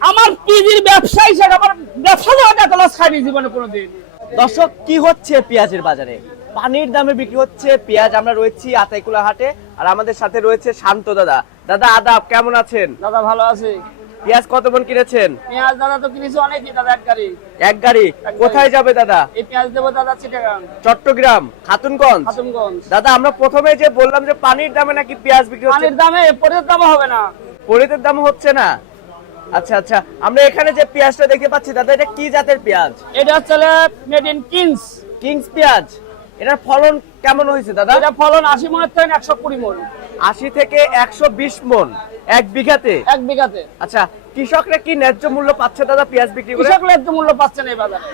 আমার পিজির ব্যবসা হিসেবে আমার ব্যবসা জগতে এত লস খাইনি জীবনে কোনোদিন। দর্শক, কি হচ্ছে পেঁয়াজের বাজারে? পানির দামে বিক্রি হচ্ছে পেঁয়াজ। আমরা রয়েছি আতাইকুলা হাটে, আর আমাদের সাথে রয়েছে শান্ত দাদা। দাদা আদাব, কেমন আছেন? দাদা ভালো আছে। পেঁয়াজ কত মন কিনেছেন? পেঁয়াজ দাদা তো কিনেছি অনেকই দাদা, এক গাড়ি। এক গাড়ি? কোথায় যাবে দাদা? এই পেঁয়াজ দেবো দাদা চিটাগাং, চট্টগ্রাম, খাতুনগঞ্জ। খাতুনগঞ্জ। দাদা আমরা প্রথমে যে বললাম যে পানির দামে নাকি পেঁয়াজ বিক্রি হচ্ছে, পানির দামে পরের দাম হবে না, পরিতের দাম হচ্ছে না। আচ্ছা আচ্ছা, আমরা এখানে যে পেঁয়াজটা দেখতে পাচ্ছি দাদা, এটা কি জাতের পেঁয়াজ? এটা হচ্ছে মেড ইন কিংস। কিংস পেঁয়াজ। এটার ফলন কেমন হয়েছে দাদা? এটা ফলন 80 মনের থেকে 120 মন। 80 থেকে 120 মন এক বিঘাতে? এক বিঘাতে। আচ্ছা, কৃষকরা কি ন্যায্য মূল্য পাচ্ছে দাদা পেঁয়াজ বিক্রি করে? কৃষকরা একটু মূল্য পাচ্ছে না এই বাজারে।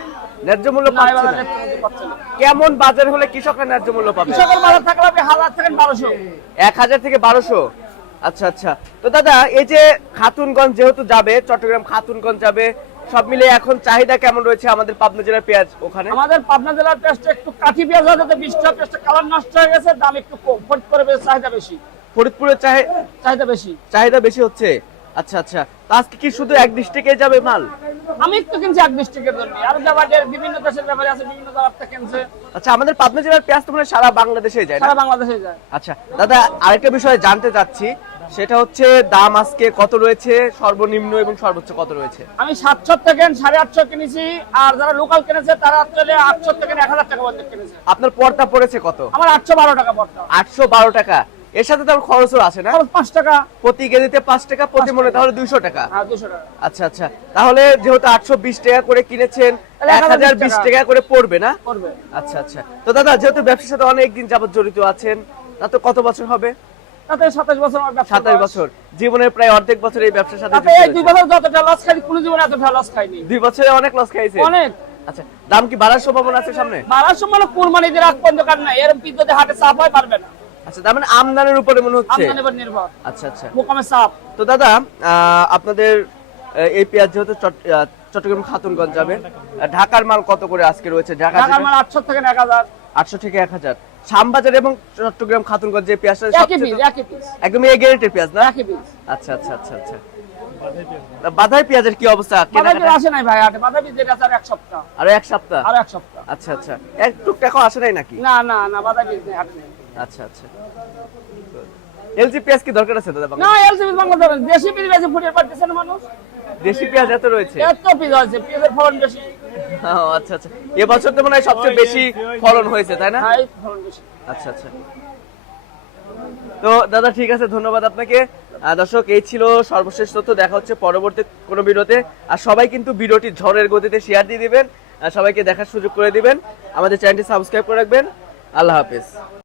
ন্যায্য মূল্য না, এই পাচ্ছে বাজারে না? একটু মূল্য পাচ্ছে না। কেমন বাজার হলে কৃষকরা ন্যায্য মূল্য পাবে? কৃষকের বাজার থাকলে আপনি 1000 থেকে 1200। 1000 থেকে 1200। আচ্ছা আচ্ছা। তো দাদা এই যে খাতুনগঞ্জ যেহেতু যাবে, চট্টগ্রাম খাতুনগঞ্জ যাবে, সব মিলে এখন চাহিদা কেমন রয়েছে আমাদের পাবনা জেলার পেঁয়াজ ওখানে? আমাদের পাবনা জেলার পেঁয়াজটা একটু কাঠি পেঁয়াজ হতে বৃষ্টি হয়, পেঁয়াজটা কালার নষ্ট হয়ে গেছে, দাম একটু কম। ফরিদপুরে পেঁয়াজ চাহিদা বেশি। ফরিদপুরের চাহিদা বেশি। চাহিদা বেশি হচ্ছে। আচ্ছা আচ্ছা। তো আজকে কি শুধু এক ডিস্ট্রিক্টে যাবে মাল? আমি একটু কিনছি এক ডিস্ট্রিক্টের জন্য, আর ব্যাপারে বিভিন্ন দেশের ব্যাপারে আছে, বিভিন্ন জায়গা থেকে কিনছে। আচ্ছা, আমাদের পাবনা জেলার পেঁয়াজ তো মানে সারা বাংলাদেশে যায় না? সারা বাংলাদেশে যায়। আচ্ছা দাদা, আরেকটা বিষয় জানতে চাচ্ছি, সেটা হচ্ছে দাম আজকে কত রয়েছে, সর্বনিম্ন এবং সর্বোচ্চ কত রয়েছে? আমি 700 থেকে 850 কিনেছি, আর যারা লোকাল কিনেছে তারা চলে 800 থেকে 1000 টাকা পর্যন্ত কিনেছে। আপনার পড়তা পড়েছে কত? আমার 812 টাকা পড়তা। 812 টাকা। এর সাথে তো আমার খরচও আছে না? খরচ 5 টাকা প্রতি কেজিতে 5 টাকা, প্রতি মনে তাহলে 200 টাকা। আর 200 টাকা। আচ্ছা আচ্ছা, তাহলে যেহেতু 820 টাকা করে কিনেছেন, তাহলে 1020 টাকা করে পড়বে না? করবে। আচ্ছা আচ্ছা। তো দাদা যেহেতু ব্যবসার সাথে অনেক দিন যাবত জড়িত আছেন, তা তো কত বছর হবে? তাতে 27 বছর আমার ব্যবসা। 27 বছর। জীবনের প্রায় অর্ধেক বছর এই ব্যবসার সাথে তাতে এই 2 বছর যতটা লস খাইনি, কোন জীবনে এতটা লস খাইনি। 2 বছরে অনেক লস খাইছে? অনেক। আচ্ছা, দাম কি বাড়ার সম্ভাবনা আছে সামনে? বাড়ার সময় কুরবানিতে রাখ পর্যন্ত কাট না, এরকম পিস যদি হাটে চাপ হয় পারবে না। আচ্ছা, তার মানে আমদানির উপরে মনে হচ্ছে? আমদানির উপর নির্ভর। আচ্ছা আচ্ছা। মোকামে চাপ। তো দাদা আপনাদের এই পেঁয়াজ যেহেতু চট্টগ্রাম খাতুনগঞ্জ যাবে, ঢাকার মাল কত করে আজকে রয়েছে? ঢাকার মাল 800 থেকে 1000। 800 থেকে 1000। শ্যামবাজার এবং চট্টগ্রাম খাতুনগঞ্জ যে পেঁয়াজটা একই পিস। একদম এই গ্রেডের পেঁয়াজ না? একই পিস। আচ্ছা আচ্ছা আচ্ছা আচ্ছা। বাধাই পেঁয়াজের কি অবস্থা? বাদাবি আসে নাই ভাই হাটে, বাদাবি যেটা তার 1 সপ্তাহ। আরো 1 সপ্তাহ? আরো 1 সপ্তাহ। আচ্ছা আচ্ছা। এক টুকটাকও আসে নাই নাকি? না না না, বাদাবি নেই হাটে নেই। আচ্ছা আচ্ছা। এলজি পেঁয়াজ কি দরকার আছে দাদা? না, এলসিবি বাংলাদেশ দেশি পিস বেশি ফুটিয়ে পারতেছে না মানুষ। দেশি পেঁয়াজ এত রয়েছে? এত পিস আছে, পিসের ফলন বেশি। ও আচ্ছা আচ্ছা। এবছর তো মনে হয় সবচেয়ে বেশি ফলন হয়েছে, তাই না? হ্যাঁ, ফলন বেশি। আচ্ছা আচ্ছা। তো দাদা ঠিক আছে, ধন্যবাদ আপনাকে। দর্শক, এই ছিল সর্বশেষ তথ্য। দেখা হচ্ছে পরবর্তী কোনো ভিডিওতে। আর সবাই কিন্তু ভিডিওটি ঝড়ের গতিতে শেয়ার দিয়ে দিবেন, আর সবাইকে দেখার সুযোগ করে দিবেন। আমাদের চ্যানেলটি সাবস্ক্রাইব করে রাখবেন। আল্লাহ হাফেজ।